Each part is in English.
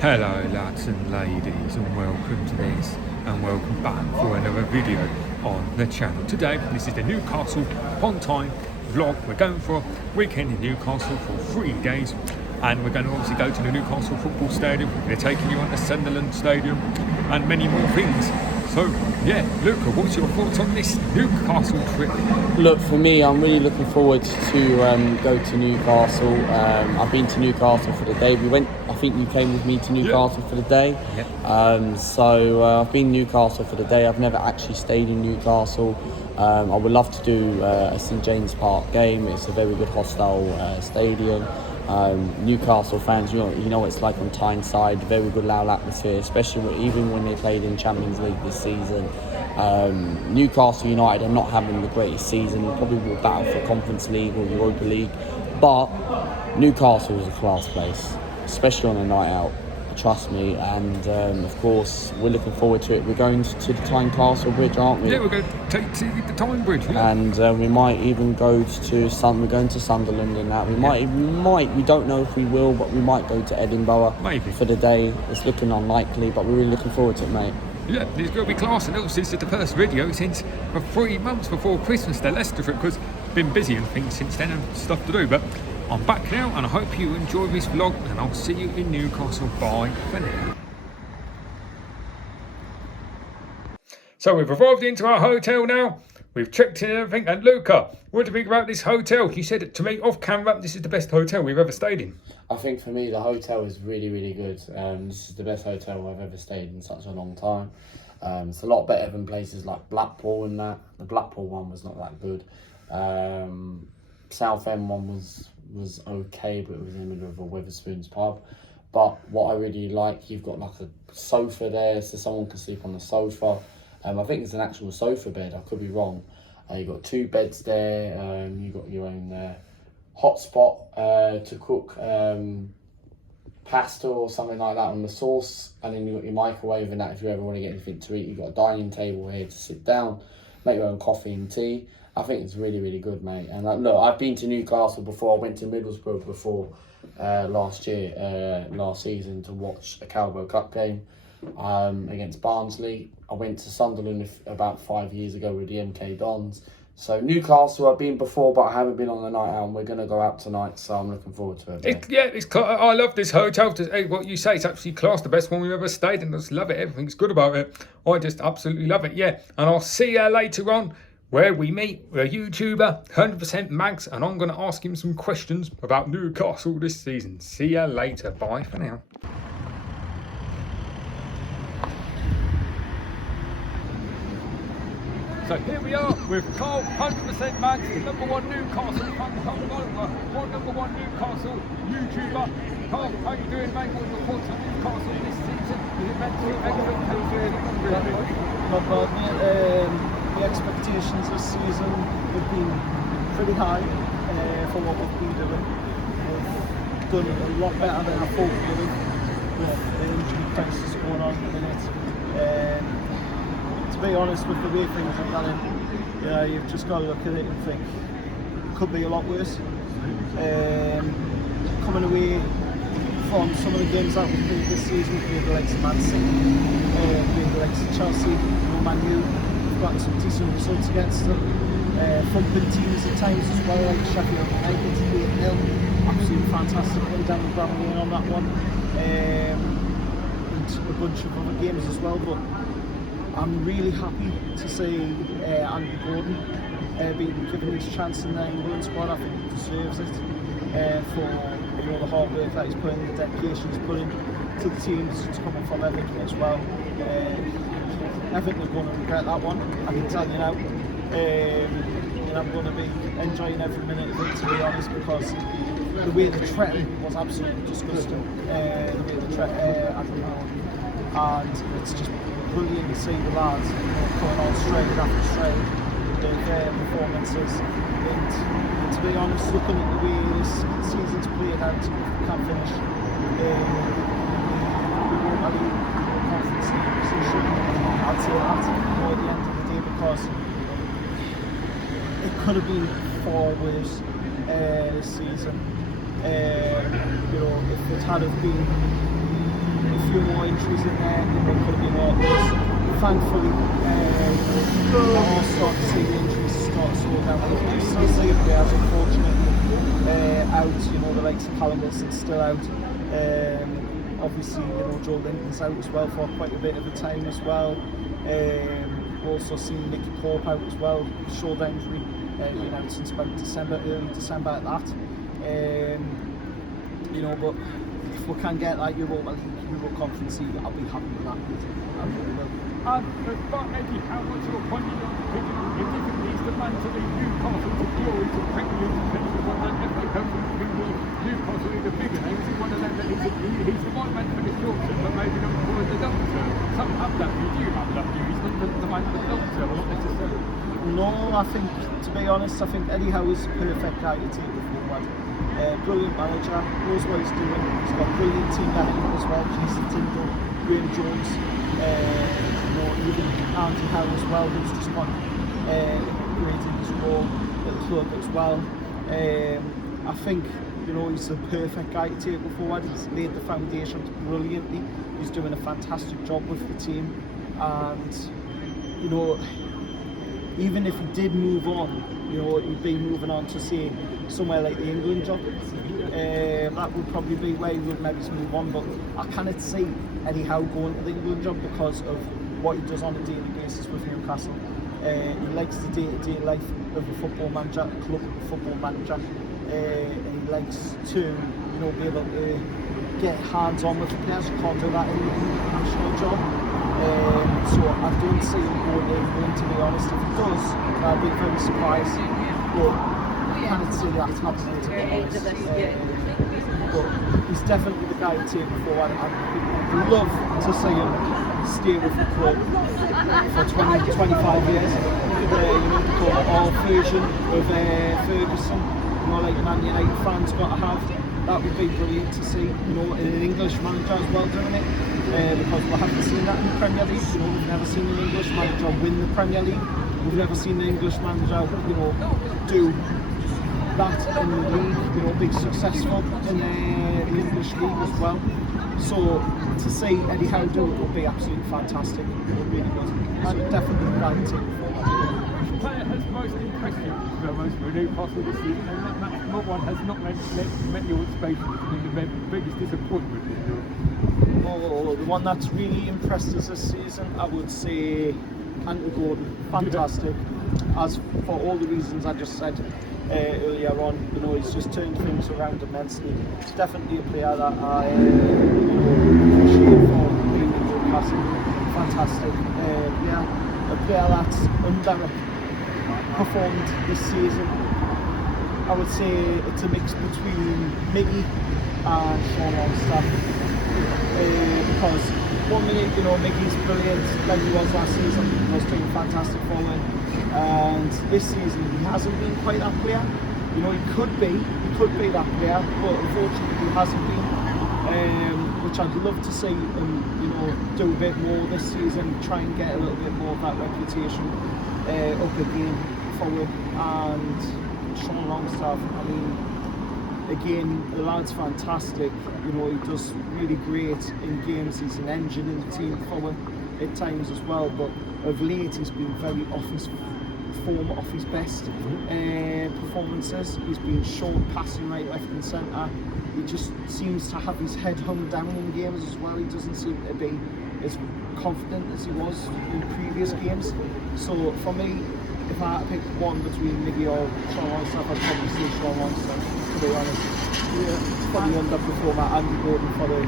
Hello lads and ladies, and welcome to this and welcome back for another video on the channel. Today this is the Newcastle on time vlog. We're going for a weekend in Newcastle for 3 days, and we're going to obviously go to the Newcastle football stadium. They're taking you on the Sunderland stadium and many more things. So yeah, Luca, what's your thoughts on this Newcastle trip? Look, for me, I'm really looking forward to go to Newcastle. I've been to Newcastle for the day. I think you came with me to Newcastle for the day. So I've been to Newcastle for the day. I've never actually stayed in Newcastle. I would love to do a St James Park game. It's a very good hostile stadium. Newcastle fans, you know what it's like on Tyneside. Very good loud atmosphere, especially even when they played in Champions League this season. Newcastle United are not having the greatest season. Probably will battle for Conference League or Europa League, but Newcastle is a class place, especially on a night out. Trust me, and of course we're looking forward to it. We're going to the Tynecastle Bridge, aren't we? Yeah, we're going to take the Tyne Bridge. Yeah. And we might even go to we're going to Sunderland and that. We don't know if we will, but we might go to Edinburgh Maybe for the day. It's looking unlikely, but we're really looking forward to it, mate. Yeah, it's going to be class, and obviously this is the first video since for 3 months before Christmas, the Leicester trip, because I've been busy and things since then and stuff to do, but I'm back now, and I hope you enjoy this vlog, and I'll see you in Newcastle. Bye for now. So we've arrived into our hotel now. We've checked in and everything. And Luca, what do you think about this hotel? You said it to me off camera, this is the best hotel we've ever stayed in. I think for me the hotel is really, really good. This is the best hotel I've ever stayed in such a long time. It's a lot better than places like Blackpool and that. The Blackpool one was not that good. Southend one was okay, but it was in the middle of a Wetherspoons pub. But what I really like, you've got like a sofa there, so someone can sleep on the sofa. I think it's an actual sofa bed, I could be wrong. You've got 2 beds there, you've got your own hotspot to cook pasta or something like that on the sauce, and then you've got your microwave and that if you ever want to get anything to eat. You've got a dining table here to sit down, make your own coffee and tea. I think it's really, really good, mate. And look, I've been to Newcastle before. I went to Middlesbrough before last season to watch a Carabao Cup game against Barnsley. I went to Sunderland about 5 years ago with the MK Dons. So Newcastle I've been before, but I haven't been on the night out, and we're going to go out tonight, so I'm looking forward to it. I love this hotel. What you say, it's actually class, the best one we've ever stayed in. I just love it. Everything's good about it. I just absolutely love it. Yeah, and I'll see you later on, where we meet with a YouTuber, 100% Mags, and I'm going to ask him some questions about Newcastle this season. See you later. Bye for now. So here we are with Carl, 100% Mags, the #1 Newcastle fan, #1 Newcastle YouTuber. Carl, how you doing, mate? What are your thoughts on Newcastle this season? Is it meant to expectations? Not bad, mate. The expectations this season have been pretty high for what we've been doing. We've done a lot better than I thought we would with the injury crisis going on at the minute. To be honest, with the way things are going, you've just got to look at it and think it could be a lot worse. Coming away from some of the games that we played this season, we played the likes of Man City, we played the likes of Chelsea, Man U. We've got some decent results against them. Thumping teams at times as well, like Sheffield United, 8-0. Absolutely fantastic win down the Bramall Lane on that one. And a bunch of other games as well, but I'm really happy to see Andy Gordon being given his chance in the England squad. I think he deserves it for the hard work that he's put in, the dedication he's put in to the teams. He's coming from Everton as well. Everton are going to regret that one, I can tell you now. And I'm going to be enjoying every minute of it, to be honest, because the way the treading was absolutely disgusting. The way the tread, I don't know, and it's just brilliant to see the lads coming on straight after straight with their performances. And to be honest, looking at the way this season's played out, if we can't finish we won't have a Conference League position. I'd say that's more at the end of the day, because it could have been far worse this season. If it had have been, few more injuries in there than there could have been worse. Thankfully, we are starting to see the injuries start to slow down. We still see players, unfortunately, out. You know, the likes of Callum Wilson's still out. Obviously, you know, Joe Linton's out as well for quite a bit of a time as well. Also seen Nicky Pope out as well, shoulder injury, been out since about early December at that. You know, but if we can get that Europa League, Euro Conference League, I'll be happy with that. I really will. But Eddie, how much your opinion on if it needs the man to leave Newcastle to glory to Premier League contention, one that FA Cup Newcastle is a bigger name, is one of them that he's the right man for the short term, but maybe not for the long term. Some have that view, do you have that view? He's not the man for the long term, not necessarily. No, I think, to be honest, I think Eddie Howe is the perfect guy to take the forward. Brilliant manager, knows what he's doing. He's got a brilliant team behind him as well. Jason Tindall, Graham Jones, you know, even Andy Howe as well, who's just got great in his role at the club as well. I think, you know, he's the perfect guy to take the forward. He's laid the foundations brilliantly. He's doing a fantastic job with the team, and you know, even if he did move on, you know, he'd be moving on to say somewhere like the England job. That would probably be where he would maybe move on, but I cannot see Eddie Howe going to the England job because of what he does on a daily basis with Newcastle. He likes the day-to-day life of a football manager, a club football manager, and he likes to, you know, be able to get hands-on with the players. You can't do that in the international job. So I don't see him going to England, to be honest. If he does, I'll be very surprised. But I cannot see that happening, to be honest. But he's definitely the guy to take forward. I'd love to see him stay with the club for 20, 25 years. You know, become our version of Ferguson, you know, like Man United fans got to have. That would be brilliant to see, you know, an English manager as well doing it, because we haven't seen that in the Premier League. You know, we've never seen an English manager win the Premier League. We've never seen an English manager, you know, do that in the league, you know, be successful in the English league as well. So to see Eddie Howe do it would be absolutely fantastic. It would really good. So definitely a guy to take forward. Which player has most impressed you most for Newcastle this season, and that one has not met your expectations? I mean, the biggest disappointment? Oh, the one that's really impressed us this season, I would say Anthony Gordon. Fantastic. As for all the reasons I just said earlier on, you know, he's just turned things around immensely. It's definitely a player that I appreciate for being in Newcastle. Fantastic. Yeah, a player that's underperformed this season. I would say it's a mix between Miggy and Sean Longstaff. Because 1 minute, you know, Miggy's brilliant like he was last season. He was doing fantastic for him. And this season he hasn't been quite that player. You know, he could be that player, but unfortunately he hasn't been. Which I'd love to see him, you know, do a bit more this season, try and get a little bit more of that reputation up again for him. And Sean Longstaff, I mean, again, the lad's fantastic. You know, he does really great in games. He's an engine in the team for him at times as well, but of late he's been very off his form, off his best performances. He's been shown passing right, left and centre. He just seems to have his head hung down in games as well. He doesn't seem to be as confident as he was in previous games. So for me, if I had to pick one between Miggy or Sean Longstaff, I'd probably say Sean Longstaff, to be honest. Yeah, probably underperformer, Andy Gordon for the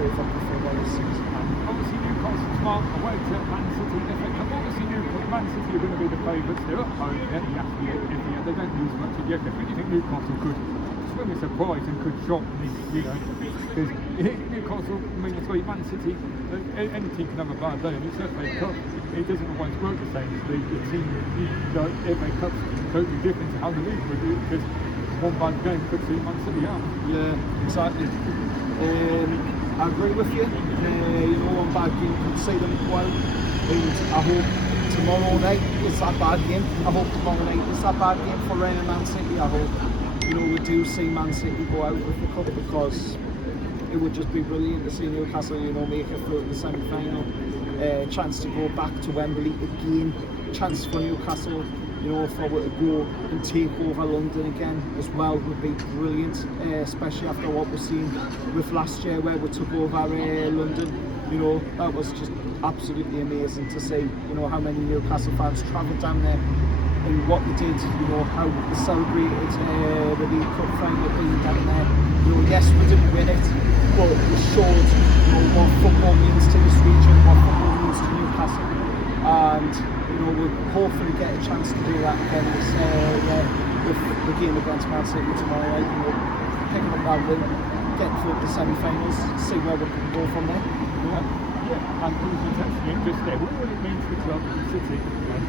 overperformer this season. Obviously Newcastle smart away to Man City. Obviously Man City are going to be the favourites. They're at home every year. They don't lose much at the end. But do you think Newcastle could swim a surprise and could shock this, you know? Because Newcastle, I mean, it's like Man City, any team can have a bad day, and it's FA Cup. It doesn't always work the same. The team, the FA Cup's totally different to how the league would do, because one bad game could see Man City out. Yeah, exactly. I agree with you. You know, one bad game could see them go out, and I hope tomorrow night is that bad game. I hope tomorrow night is that bad game for Man City. I hope, you know, we do see Man City go out with the cup, because it would just be brilliant to see Newcastle, you know, make it through to the semi-final. Chance to go back to Wembley again. Chance for Newcastle, you know, if I were to go and take over London again as well, would be brilliant, especially after what we've seen with last year where we took over London. You know, that was just absolutely amazing to see, you know, how many Newcastle fans travelled down there and what they did, you know, how they celebrated the League Cup final being down there. You know, yes, we didn't win it, but we showed, you know, what football means to this region, what football means to Newcastle, and you know, we'll hopefully get a chance to do that again this with the game against Man City tomorrow night. You know, picking up that win, getting through the semi-finals, see where we can go from there. Yeah, and also touching it just there, what will it mean to the club and the city? And,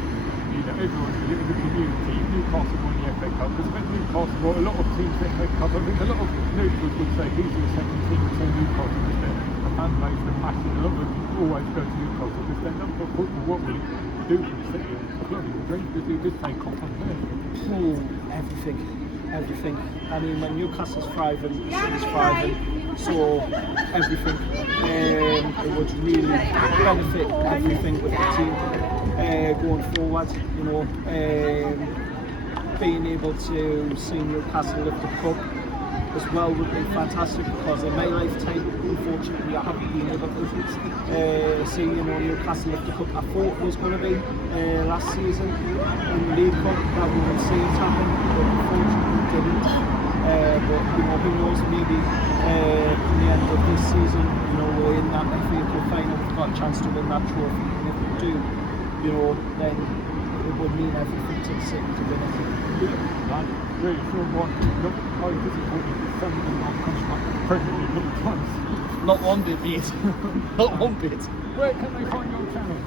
you know, everyone within the community, Newcastle won the FA Cup, because when Newcastle won a lot of teams in the FA Cup, I think a lot of neutrals would say these are the second team to Newcastle, because they're a fan base, the passion, a lot of them always go to Newcastle, because their number of football, what will it do for the city and the club? Does it just take off from there? Oh, everything. I mean, when Newcastle's thriving, the city's thriving, so everything. It would really benefit everything with the team going forward. You know, being able to see Newcastle lift the cup as well would be fantastic, because in my lifetime, unfortunately, I haven't been able to see, you know, Newcastle lift the cup. I thought it was going to be last season in the League Cup that we would see it happen, but unfortunately it didn't. But you know, who knows? Maybe in the end of this season, you know, we're in that FA Cup final, we've got a chance to win that trophy, and if we do, you know, then it would mean everything to the city to win it. Really, for one, not how difficult it is, some of them are contract Premier League all the time. Not one bit, mate. Not one bit. Where can they find your channel?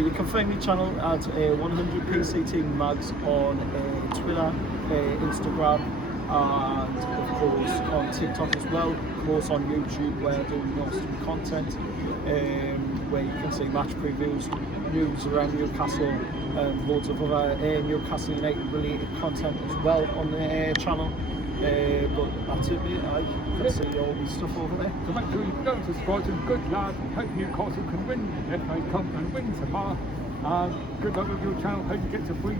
You can find my channel at 100PCT Mags on Twitter, Instagram, and of course on TikTok as well. Of course on YouTube, where I do most of the content, where you can see match previews, news around Newcastle, and loads of other Newcastle United related content as well on the channel. But that's it, mate. I can see all the stuff over there. So make sure you go and subscribe to them. Good lad. Hope Newcastle can win the FA Cup and win tomorrow. Good luck with your channel. Hope you get to free.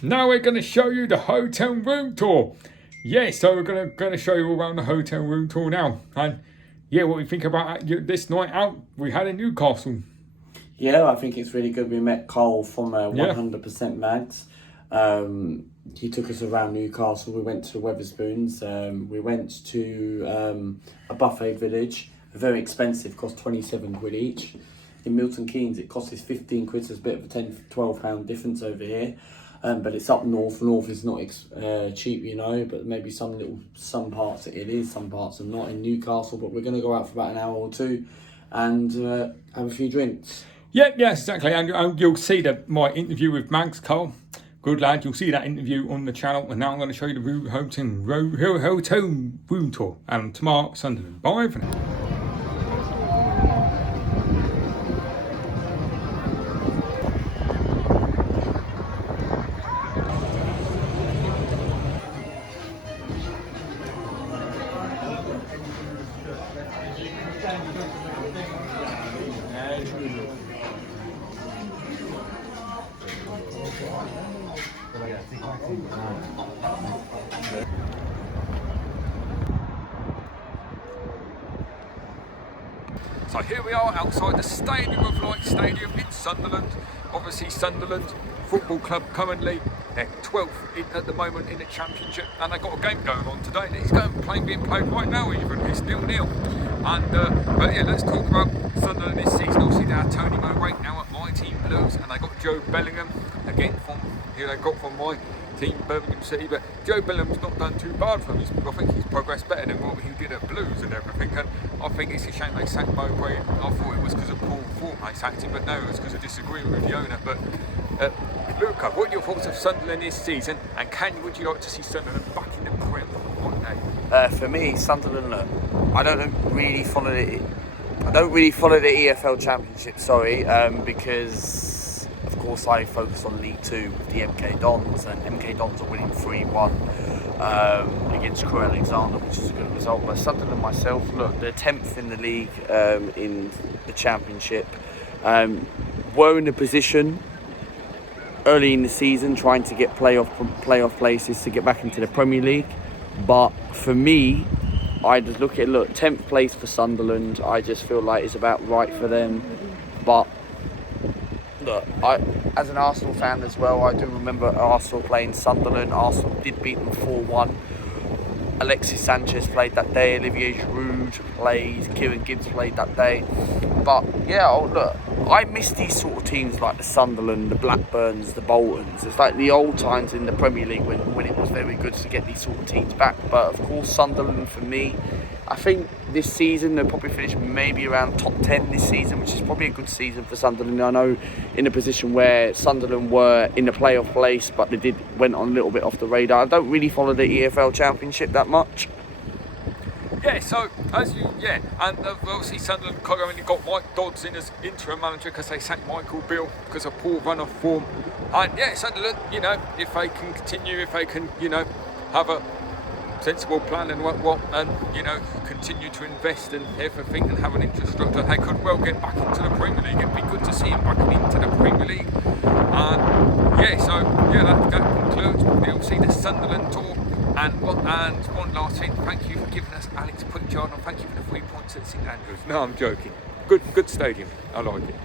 Now we're going to show you the hotel room tour. Yeah, so we're going to show you all around the hotel room tour now. And yeah, what we think about this night out we had in Newcastle. Yeah, I think it's really good. We met Cole from 100% Mags. He took us around Newcastle. We went to Wetherspoons. We went to a buffet village. Very expensive, cost 27 quid each. In Milton Keynes, it cost us 15 quid, so it's a bit of a £10–12 difference over here. But it's up north. North is not cheap, you know, but maybe some parts it is, some parts are not in Newcastle. But we're going to go out for about an hour or two and have a few drinks. Yes, exactly. And you'll see my interview with Mags Cole. Good lad, you'll see that interview on the channel. And now I'm going to show you the hotel room tour. And tomorrow, Sunderland. Bye for now. So here we are outside the Stadium of Light Stadium in Sunderland. Obviously Sunderland Football Club currently they're 12th at the moment in the Championship, and they've got a game going on today. It's being played right now even. It's 0-0. And but yeah, let's talk about Sunderland this season. Obviously they had Tony Mowbray now at my team Blues, and they got Joe Bellingham again from who they got from my team Birmingham City. But Joe Bellingham's not done too bad for him. I think he's progressed better than what he did at Blues and everything. And I think it's a shame they sacked Mowbray. I thought it was because of poor form they sacked him, but no, it was because of disagreement with the owner. But Luca, what are your thoughts of Sunderland this season? And would you like to see Sunderland back in the Prem one day? For me, Sunderland, I don't really follow it I don't really follow the EFL Championship, sorry, because of course I focus on League 2 with the MK Dons, and MK Dons are winning 3-1 against Crewe Alexandra, which is a good result. But Sunderland myself, look, they're 10th in the league in the Championship. Were in a position early in the season trying to get playoff places to get back into the Premier League, but for me, I just look at 10th place for Sunderland. I just feel like it's about right for them. But look, as an Arsenal fan as well, I do remember Arsenal playing Sunderland. Arsenal did beat them 4-1. Alexis Sanchez played that day, Olivier Giroud played, Kieran Gibbs played that day. But yeah, look, I miss these sort of teams like the Sunderland, the Blackburns, the Boltons. It's like the old times in the Premier League when it was very good to get these sort of teams back. But of course, Sunderland for me, I think this season they'll probably finish maybe around top 10 this season, which is probably a good season for Sunderland. I know in a position where Sunderland were in the playoff place, but they went on a little bit off the radar. I don't really follow the EFL Championship that much. Yeah, so and obviously Sunderland only got Mike Dodds in as interim manager because they sacked Michael Beale because of poor run of form. And yeah, Sunderland, if they can continue, if they can, have a sensible plan and what and continue to invest in everything and have an infrastructure, they could well get back into the Premier League. It'd be good to see them back into the Premier League. That concludes obviously the Sunderland tour. And one last thing, thank you for giving us Alex Pritchard, and thank you for the 3 points at St Andrews. No, I'm joking. Good stadium. I like it.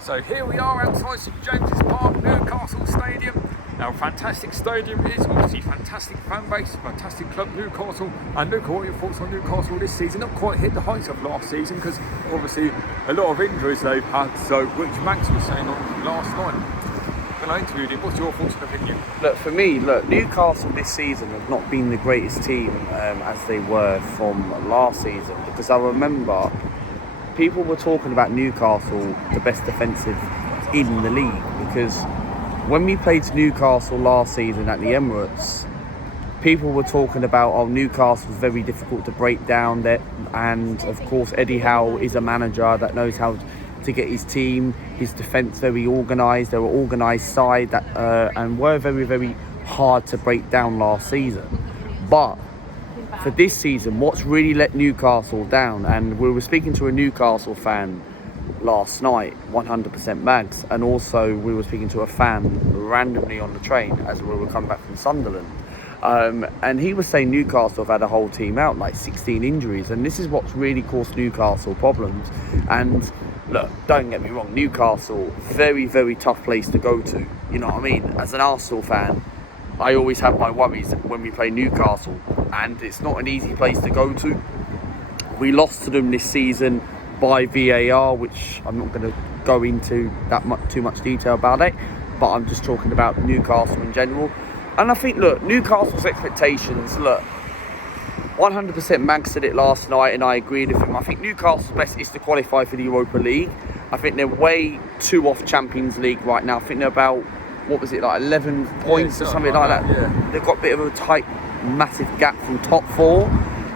So here we are outside St James's Park, Newcastle Stadium. Now, fantastic stadium it is, obviously fantastic fan base, fantastic club Newcastle. And Luca, what are your thoughts on Newcastle this season? Not quite hit the heights of last season because obviously a lot of injuries they've had, so which Max was saying on last night when I interviewed him. What's your thoughts and opinion? Look, for me, Newcastle this season have not been the greatest team as they were from last season, because I remember people were talking about Newcastle, the best defensive in the league, because when we played Newcastle last season at the Emirates, people were talking about, Newcastle was very difficult to break down, and of course Eddie Howe is a manager that knows how to get his team, his defence very organised. They were organised side that and were very, very hard to break down last season. But for this season, what's really let Newcastle down, and we were speaking to a Newcastle fan last night, 100% Mags, and also we were speaking to a fan randomly on the train as we were coming back from Sunderland, and he was saying Newcastle have had a whole team out, like 16 injuries, and this is what's really caused Newcastle problems. And look, don't get me wrong, Newcastle, very, very tough place to go to, you know what I mean? As an Arsenal fan, I always have my worries when we play Newcastle, and it's not an easy place to go to. We lost to them this season by VAR, which I'm not going to go into too much detail about it, but I'm just talking about Newcastle in general. And I think, Newcastle's expectations, 100% Mag said it last night, and I agreed with him. I think Newcastle's best is to qualify for the Europa League. I think they're way too off Champions League right now. I think they're about, 11 points or something like that. Yeah. They've got a bit of a tight, massive gap from top four.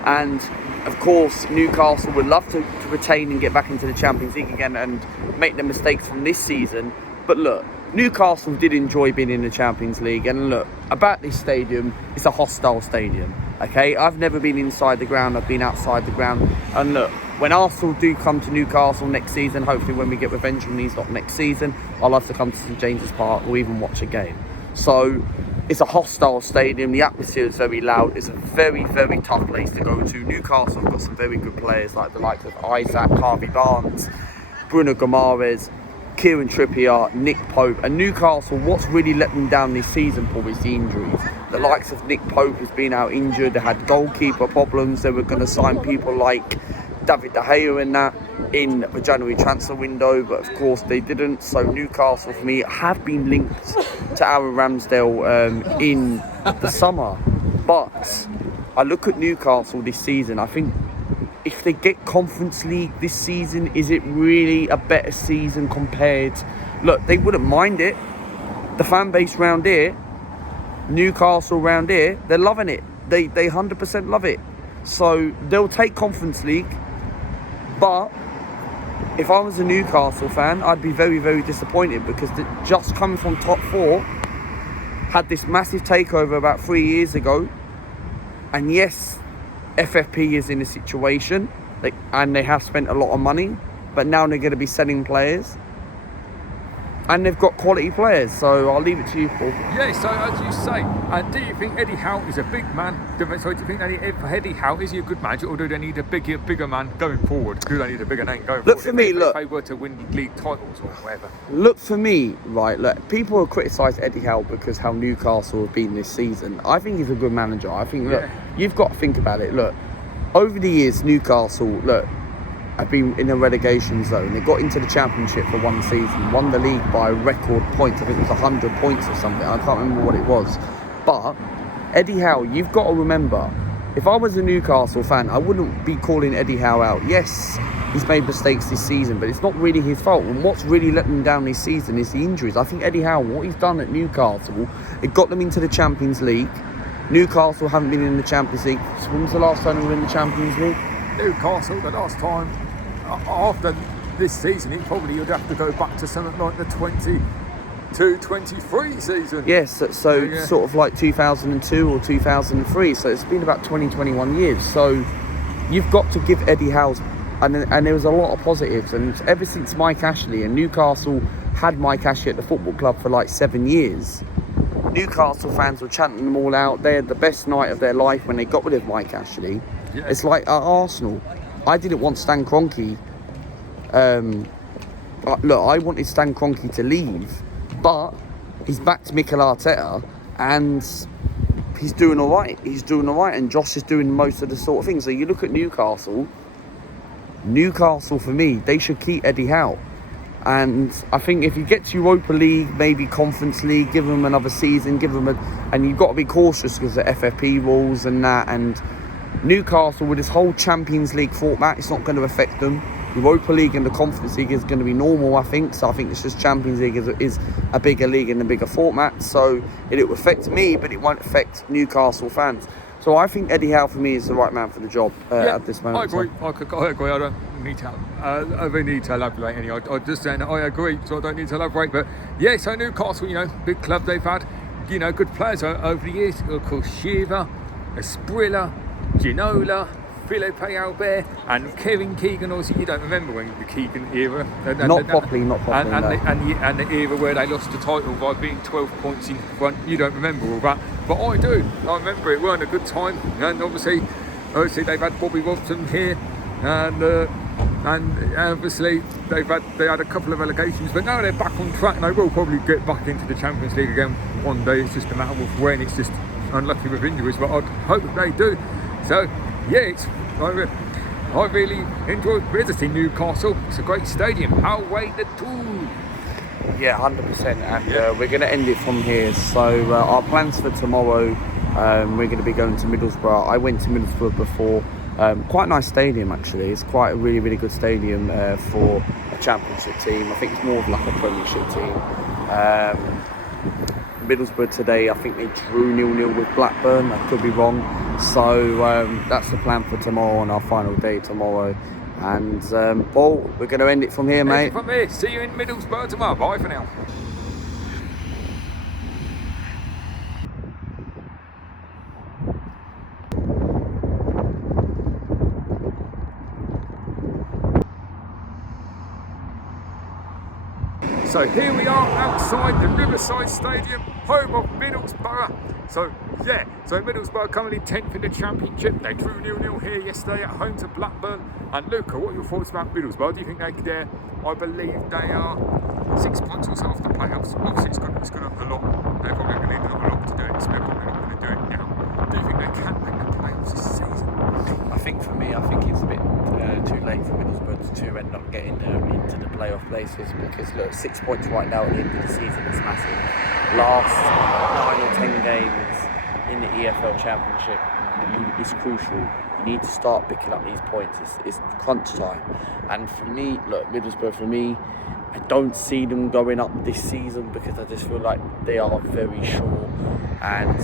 And of course, Newcastle would love to retain and get back into the Champions League again and make the mistakes from this season. But look, Newcastle did enjoy being in the Champions League. And look, about this stadium, it's a hostile stadium. Okay, I've never been inside the ground, I've been outside the ground. And look, when Arsenal do come to Newcastle next season, hopefully when we get revenge on these lot next season, I'll love to come to St James's Park or even watch a game. So it's a hostile stadium, the atmosphere is very loud, it's a very, very tough place to go to. Newcastle have got some very good players like the likes of Isaac, Harvey Barnes, Bruno Guimaraes, Kieran Trippier, Nick Pope. And Newcastle, what's really let them down this season, Paul, is the injuries. the likes of Nick Pope has been out injured. They had goalkeeper problems. They were going to sign people like David De Gea and that in the January transfer window, but of course they didn't. So Newcastle for me have been linked to Aaron Ramsdale in the summer. But I look at Newcastle this season, I think if they get Conference League this season, is it really a better season compared? Look, they wouldn't mind it. The fan base round here, Newcastle round here, they're loving it. They 100% love it. So they'll take Conference League. But if I was a Newcastle fan, I'd be very, very disappointed because just coming from top 4, had this massive takeover about 3 years ago. And yes, FFP is in a situation, and they have spent a lot of money, but now they're going to be selling players. And they've got quality players, so I'll leave it to you, Paul. Yeah, so as you say, do you think Eddie Howe is a big man? So do you think Eddie Howe, is he a good manager, or do they need a bigger man going forward? Do they need a bigger name going forward? Look, for me, if they were to win league titles or whatever. Look, for me, right, look, people have criticised Eddie Howe because how Newcastle have been this season. I think he's a good manager. I think, look, you've got to think about it. Look, over the years, Newcastle, look, have been in a relegation zone. They got into the Championship for one season, won the league by record points. I think it was 100 points or something. I can't remember what it was. But Eddie Howe, you've got to remember, if I was a Newcastle fan, I wouldn't be calling Eddie Howe out. Yes, he's made mistakes this season, but it's not really his fault. And what's really let them down this season is the injuries. I think Eddie Howe, what he's done at Newcastle, it got them into the Champions League. Newcastle haven't been in the Champions League. So when was the last time they were in the Champions League? Newcastle, the last time after this season, you'd have to go back to something like the 22-23 season. Yes, so sort of like 2002 or 2003. So it's been about 21 years. So you've got to give Eddie Howe, and there was a lot of positives. And ever since Mike Ashley, and Newcastle had Mike Ashley at the football club for like 7 years, Newcastle fans were chanting them all out. They had the best night of their life when they got rid of Mike Ashley. Yeah. It's like at Arsenal. I didn't want Stan Kroenke. Look, I wanted Stan Kroenke to leave, but he's backed Mikel Arteta, and he's doing all right. And Josh is doing most of the sort of things. So you look at Newcastle. Newcastle, for me, they should keep Eddie Howe. And I think if you get to Europa League, maybe Conference League, give them another season, and you've got to be cautious because of FFP rules and that. And Newcastle, with this whole Champions League format, it's not going to affect them. Europa League and the Conference League is going to be normal, I think. So I think it's just Champions League is a bigger league and a bigger format. So it will affect me, but it won't affect Newcastle fans. So I think Eddie Howe, for me, is the right man for the job at this moment. I agree. I agree. I don't need to. I really need to elaborate any. I just saying I agree, so I don't need to elaborate. But yeah, so Newcastle, big club. They've had, good players over the years. Of course, Shiva, Esprilla, Ginola, Philippe Albert, and Kevin Keegan. Obviously, you don't remember when the Keegan era. Not properly. And the era where they lost the title by being 12 points in front. You don't remember all that, but I do. I remember it weren't a good time, and obviously they've had Bobby Robson here, and obviously they had a couple of relegations, but now they're back on track, and they will probably get back into the Champions League again one day. It's just a matter of when. It's just unlucky with injuries, but I'd hope they do. So yeah, I really enjoyed visiting Newcastle. It's a great stadium. How way the two? Yeah, 100%. And we're going to end it from here. So our plans for tomorrow, we're going to be going to Middlesbrough. I went to Middlesbrough before. Quite a nice stadium, actually. It's quite a really, really good stadium for a championship team. I think it's more of like a premiership team. Middlesbrough today, I think they drew 0-0 with Blackburn. I could be wrong. So that's the plan for tomorrow, on our final day tomorrow. And Paul, we're going to end it from here, mate. From here. See you in Middlesbrough tomorrow. Bye for now. So here we are outside the Riverside Stadium, home of Middlesbrough. So Middlesbrough currently 10th in the Championship. They drew 0-0 here yesterday at home to Blackburn. And Luca, what are your thoughts about Middlesbrough? Do you think they're, I believe they are 6 points or so off the playoffs. Obviously it's going to a lot they're probably going to need a lot to do it, so they're probably not going to do it now. Do you think they can make the playoffs this season? I think for me, I think it's a bit too late for Middlesbrough to end up getting into the playoff places, because look, 6 points right now at the end of the season is massive. Last 9 or 10 games in the EFL Championship is crucial. You need to start picking up these points. It's crunch time. And for me, look, Middlesbrough, for me, I don't see them going up this season, because I just feel like they are very short and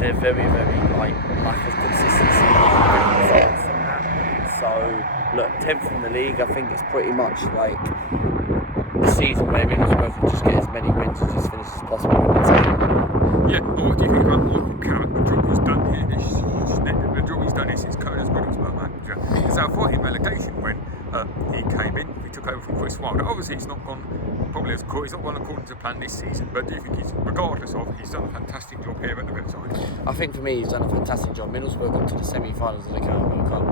they're very, very like lack of consistency from that. So look, 10th in the league, I think it's pretty much like the season where Middlesbrough can just get as many wins and just finish as possible with the team. Yeah, what do you think about Michael Carrick, the job he's done here the job he's done here since Cohen's Middlesbrough manager? Because I thought in relegation when he came in, he took over from Chris Wilder. Obviously, it's not gone probably as he's not gone according to plan this season. But do you think regardless of, he's done a fantastic job here at the website? I think for me, he's done a fantastic job. Middlesbrough got to the semi-finals of the Carabao Cup.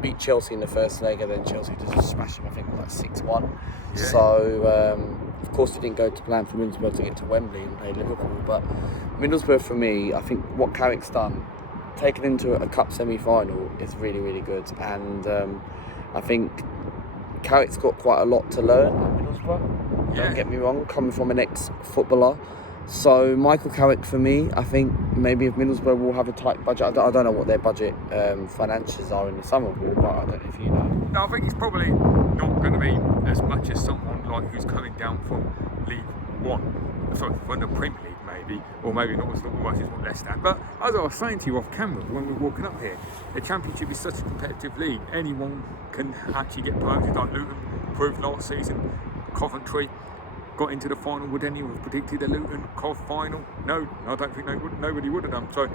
Beat Chelsea in the first leg, and then Chelsea just smashed him, I think, like 6-1. Yeah. So, of course, it didn't go to plan for Middlesbrough to get to Wembley and play Liverpool. But Middlesbrough, for me, I think what Carrick's done, taken into a cup semi-final, is really, really good. And I think Carrick's got quite a lot to learn at Middlesbrough. Don't get me wrong, coming from an ex-footballer. So Michael Carrick, for me, I think maybe if Middlesbrough will have a tight budget, I don't know what their budget financials are in the summer, but I don't know if you know. No, I think it's probably not going to be as much as someone like who's coming down from League One, from the Premier League maybe, or maybe not as much as what Leicester. But as I was saying to you off camera when we were walking up here, the Championship is such a competitive league. Anyone can actually get promoted. Like Luton proved last season, Coventry got into the final. Would anyone have predicted a Luton Cov final? No, I don't think nobody would have done. So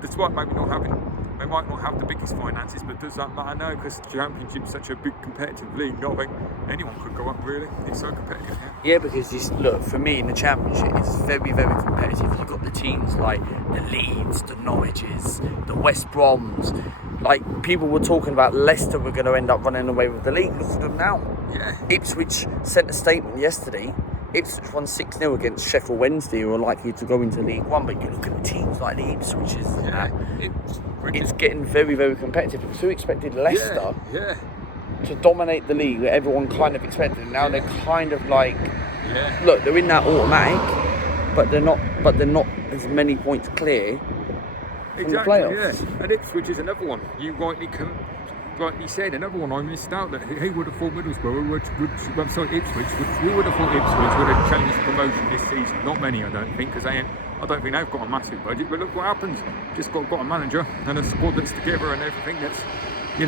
despite maybe not having, they might not have the biggest finances, but does that matter? No, because the Championship is such a big competitive league. I think anyone could go up, really. It's so competitive. Yeah, because look, for me in the Championship, it's very, very competitive. You've got the teams like the Leeds, the Norwiches, the West Broms. Like, people were talking about Leicester were going to end up running away with the league. Look at them now. Yeah. Ipswich sent a statement yesterday. Ipswich won 6-0 against Sheffield Wednesday, who are likely to go into League One. But you look at the teams like the Ipswiches, it's getting very, very competitive. Because who expected Leicester to dominate the league that everyone kind of expected? And now they're kind of like, look, they're in that automatic, but they're not as many points clear from the playoffs. Yeah. And Ipswich is another one. You rightly said, another one I missed out. That who would have thought Ipswich would have challenged promotion this season? Not many, I don't think, because I don't think they've got a massive budget. But look what happens. Just got a manager and a squad that's together and everything that's, and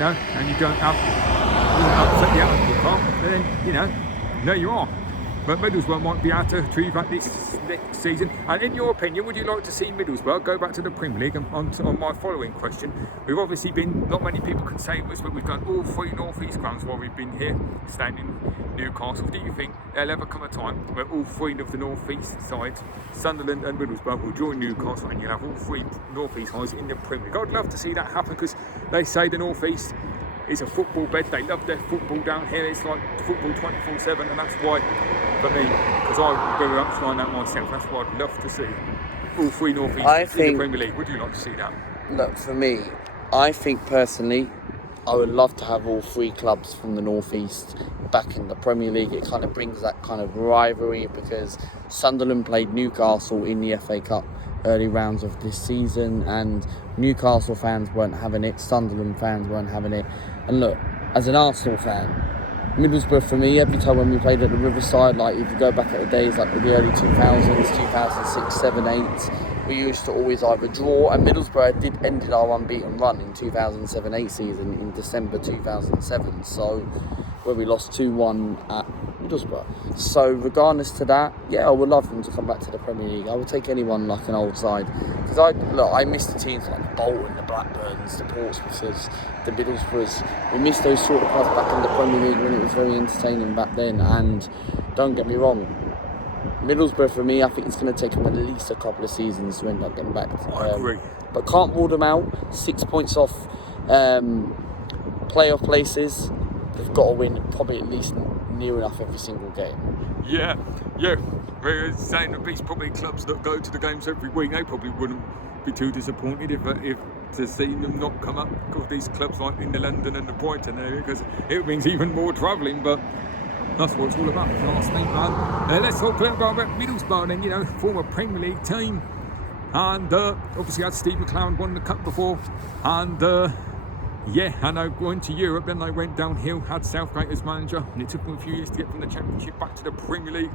you don't upset the apple cart. Then there you are. But Middlesbrough might be able to achieve that this next season. And in your opinion, would you like to see Middlesbrough go back to the Premier League? And on my following question, we've obviously been, not many people can say this, but we've done all 3 North East grounds while we've been here, staying in Newcastle. Do you think there'll ever come a time where all 3 of the North East sides, Sunderland and Middlesbrough, will join Newcastle and you'll have all 3 North East sides in the Premier League? I'd love to see that happen, because they say the North East is a football bed. They love their football down here. It's like football 24/7, and that's why, for me, because I very much find that myself, that's why I'd love to see all 3 North East in the Premier League. Would you like to see that? Look, for me, I think personally, I would love to have all 3 clubs from the North East back in the Premier League. It kind of brings that kind of rivalry, because Sunderland played Newcastle in the FA Cup early rounds of this season, and Newcastle fans weren't having it, Sunderland fans weren't having it. And look, as an Arsenal fan, Middlesbrough, for me, every time when we played at the Riverside, like if you go back at the days like the early 2000s, 2006, 7, 8, we used to always either draw, and Middlesbrough ended our unbeaten run in 2007-8 season in December 2007, so where we lost 2-1 at Middlesbrough. So regardless to that, I would love them to come back to the Premier League. I would take anyone like an old side, because I miss the teams like the Bolton, the Blackburns, the Portsmouths, the Middlesbroughs. We miss those sort of clubs back in the Premier League when it was very entertaining back then. And don't get me wrong, Middlesbrough, for me, I think it's going to take them at least a couple of seasons to end up getting back. I agree. But can't rule them out. 6 points off playoff places. They've got to win probably at least near enough every single game. Yeah. We're saying that these probably clubs that go to the games every week, they probably wouldn't be too disappointed if to see them not come up, because these clubs like in the London and the Brighton area, because it means even more travelling. But that's what it's all about, class thing, man. Let's talk a little bit about Middlesbrough then, you know, former Premier League team. And obviously had Steve McLaren won the cup before. And and they went to Europe, then they went downhill, had Southgate as manager, and it took them a few years to get from the Championship back to the Premier League.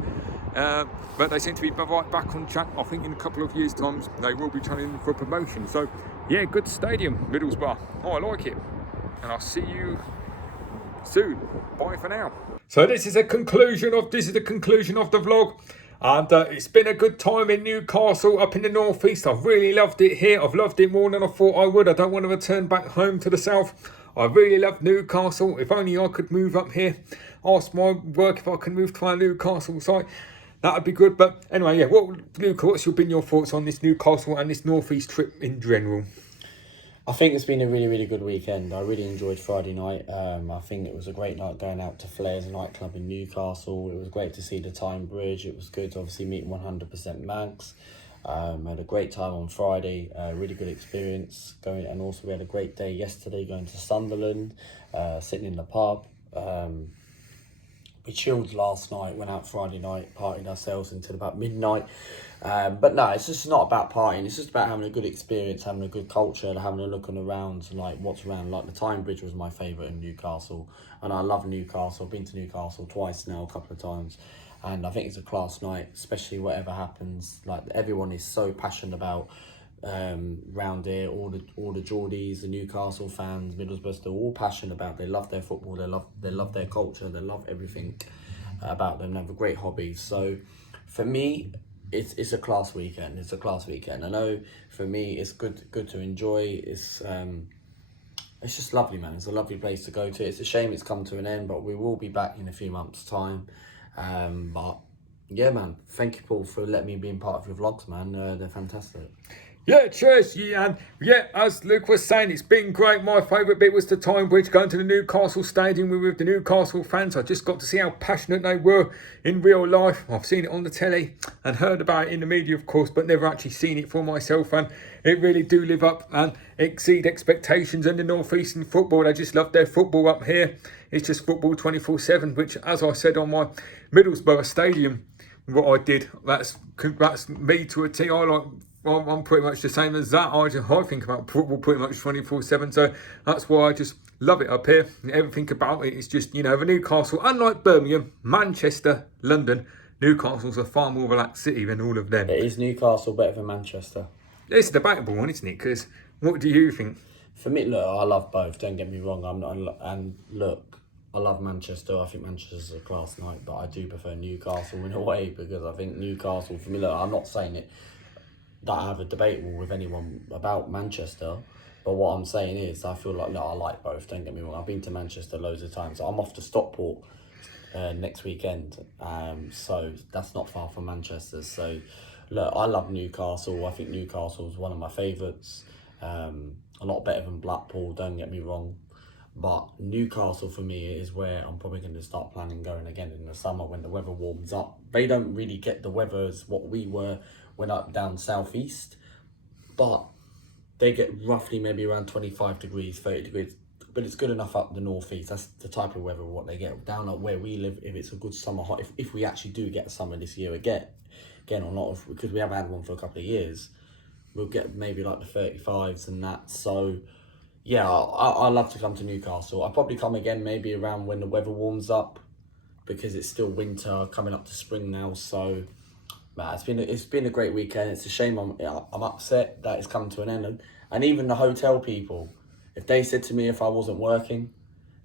But they seem to be right back on track. I think in a couple of years' time, they will be challenging for promotion. So, yeah, good stadium, Middlesbrough. Oh, I like it. And I'll see you soon. Bye for now. So this is the conclusion of the vlog. And it's been a good time in Newcastle, up in the northeast. I've really loved it here. I've loved it more than I thought I would. I don't want to return back home to the south. I really love Newcastle. If only I could move up here. Ask my work if I can move to our Newcastle site. That would be good. But anyway, yeah. Luca, what's been your thoughts on this Newcastle and this northeast trip in general? I think it's been a really, really good weekend. I really enjoyed Friday night. I think it was a great night going out to Flair's nightclub in Newcastle. It was great to see the Tyne Bridge. It was good to obviously meet 100% Mags. Had a great time on Friday. Really good experience going, and also we had a great day yesterday going to Sunderland, sitting in the pub. We chilled last night, went out Friday night, partied ourselves until about midnight. But no, it's just not about partying. It's just about having a good experience, having a good culture, having a look around, and like what's around. Like the Tyne Bridge was my favourite in Newcastle, and I love Newcastle. I've been to Newcastle twice now, a couple of times, and I think it's a class night, especially whatever happens. Like everyone is so passionate about round here, all the Geordies, the Newcastle fans, Middlesbrough, they're all passionate about. They love their football, they love their culture, they love everything about them. They have a great hobby. So for me, it's a class weekend. It's a class weekend. I know for me, it's good to enjoy. It's just lovely, man. It's a lovely place to go to. It's a shame it's come to an end, but we will be back in a few months' time. But yeah, man, thank you, Paul, for letting me be part of your vlogs, man. They're fantastic. Yeah, cheers, and yeah, as Luke was saying, it's been great. My favourite bit was the Tyne Bridge, going to the Newcastle Stadium with the Newcastle fans. I just got to see how passionate they were in real life. I've seen it on the telly and heard about it in the media, of course, but never actually seen it for myself, and it really do live up and exceed expectations. And the North Eastern football, they just love their football up here. It's just football 24/7, which, as I said on my Middlesbrough Stadium, what I did, that's me to a T. I'm pretty much the same as that. I think about football pretty much 24/7, so that's why I just love it up here. Everything about it is just, you know, the Newcastle, unlike Birmingham, Manchester, London, Newcastle's a far more relaxed city than all of them. Is Newcastle better than Manchester? It's a debatable one, isn't it? Because what do you think? For me, look, I love both. Don't get me wrong. I love Manchester. I think Manchester's a class night, but I do prefer Newcastle in a way, because I think Newcastle, for me, look, I'm not saying it that I have a debate with anyone about Manchester, but what I'm saying is I feel like, look, I like both. Don't get me wrong. I've been to Manchester loads of times. I'm off to Stockport next weekend, so that's not far from Manchester. So, look, I love Newcastle. I think Newcastle's one of my favourites. A lot better than Blackpool, don't get me wrong. But Newcastle for me is where I'm probably going to start planning going again in the summer when the weather warms up. They don't really get the weather as what we were when up down southeast, but they get roughly maybe around 25 degrees, 30 degrees. But it's good enough up the northeast. That's the type of weather what they get. Down at where we live, if it's a good summer hot, if we actually do get a summer this year again or not, because we haven't had one for a couple of years, we'll get maybe like the 35s and that. So yeah, I love to come to Newcastle. I'll probably come again maybe around when the weather warms up, because it's still winter coming up to spring now. So man, it's been a great weekend. It's a shame I'm upset that it's come to an end. And even the hotel people, if they said to me if I wasn't working,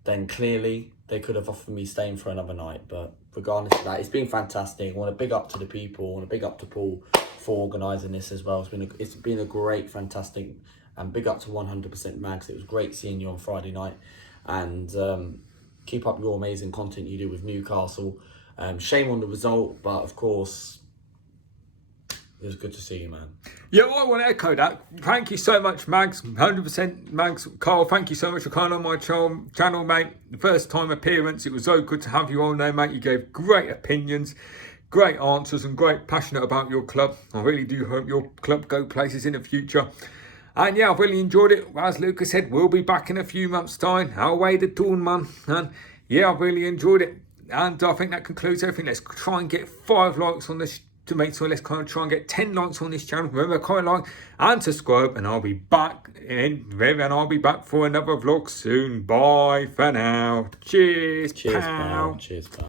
then clearly they could have offered me staying for another night. But regardless of that, it's been fantastic. I want to big up to the people. I want to big up to Paul for organising this as well. It's been a great, fantastic, and big up to 100% Mags. It was great seeing you on Friday night, and keep up your amazing content you do with Newcastle. Shame on the result, but of course, It was good to see you, man. Yeah, I want to echo that. Thank you so much, Mags. 100% Mags. Carl, thank you so much for coming on my channel, mate. The first time appearance. It was so good to have you on there, mate. You gave great opinions, great answers, and great passionate about your club. I really do hope your club go places in the future. And yeah, I've really enjoyed it. As Lucas said, we'll be back in a few months' time. Away the dawn, man. And yeah, I've really enjoyed it. And I think that concludes everything. Let's try and get 5 likes on this to make sure. Let's kind of try and get 10 likes on this channel. Remember, comment, like, and subscribe. And I'll be back for another vlog soon. Bye for now. Cheers, Cheers, pal. pal. Cheers, pal.